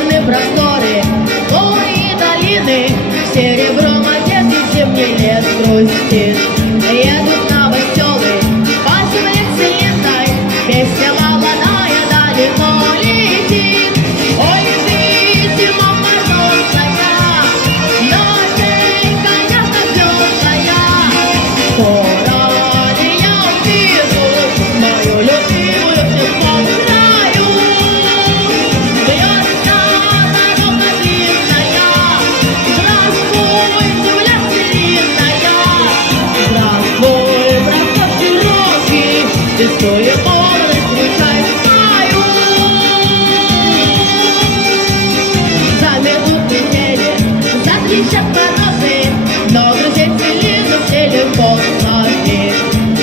равнины, просторы, горы и долины, серебром одет и зимний лес грустит. Едут новоселы по земле целинной, песня молодая далеко летит. Ой, ты, зима морозная, ноченька ясно-звездная, скоро ли я увижу мою любимую в теплом краю? Бьется дорога длинная, здравствуй, земля целинная, здравствуй, простор широкий, весной молодость встречай свою. Заметут метели, затрещат морозы, но друзей целину в телефон смотри.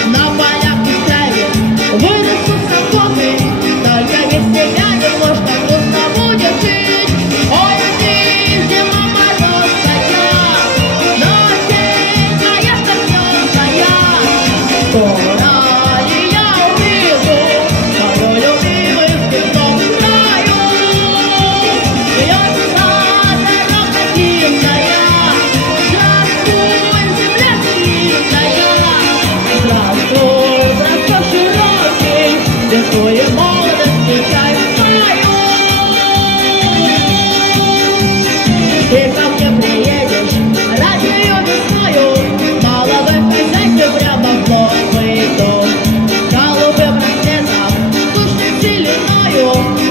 На полях и траве вырастут совхозы, только без тебя немножко грустно будет жить. Ой, ты, зима морозная, ноченька ясно-звездная, скоро ли я увижу мою любимую в теплом краю? Бьется дорога длинная, здравствуй, земля целинная, здравствуй, простор широкий, весной молодость встречай свою. Ты ко мне приедешь, раннею весною, малого хозяйки прямо в новый дом. Голубым рассветом, тушной зеленою,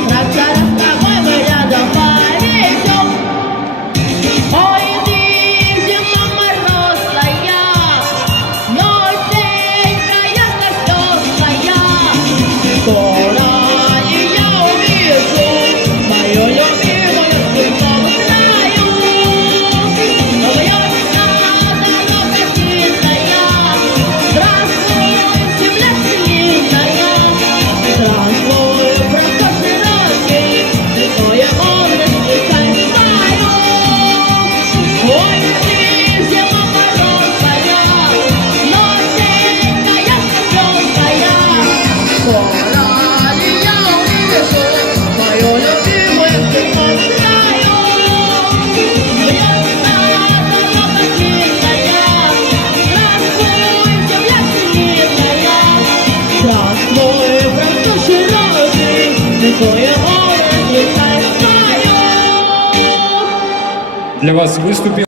трактора с тобой мы рядом повезем. Ой, ты, зима морозная, ноченька ясно-звездная, скоро ли я увижу мою любимую в теплом краю? Бьется дорога длинная, здравствуй, земля целинная, здравствуй, простор широкий, весной молодость встречай свою. Ой, ты, зима морозная, ноченька ясно-звездная, скоро ли я увижу мою любимую в теплом краю? Бьется дорога длинная, здравствуй, земля целинная, здравствуй, простор широкий, весной молодость встречай свою. Для вас выступил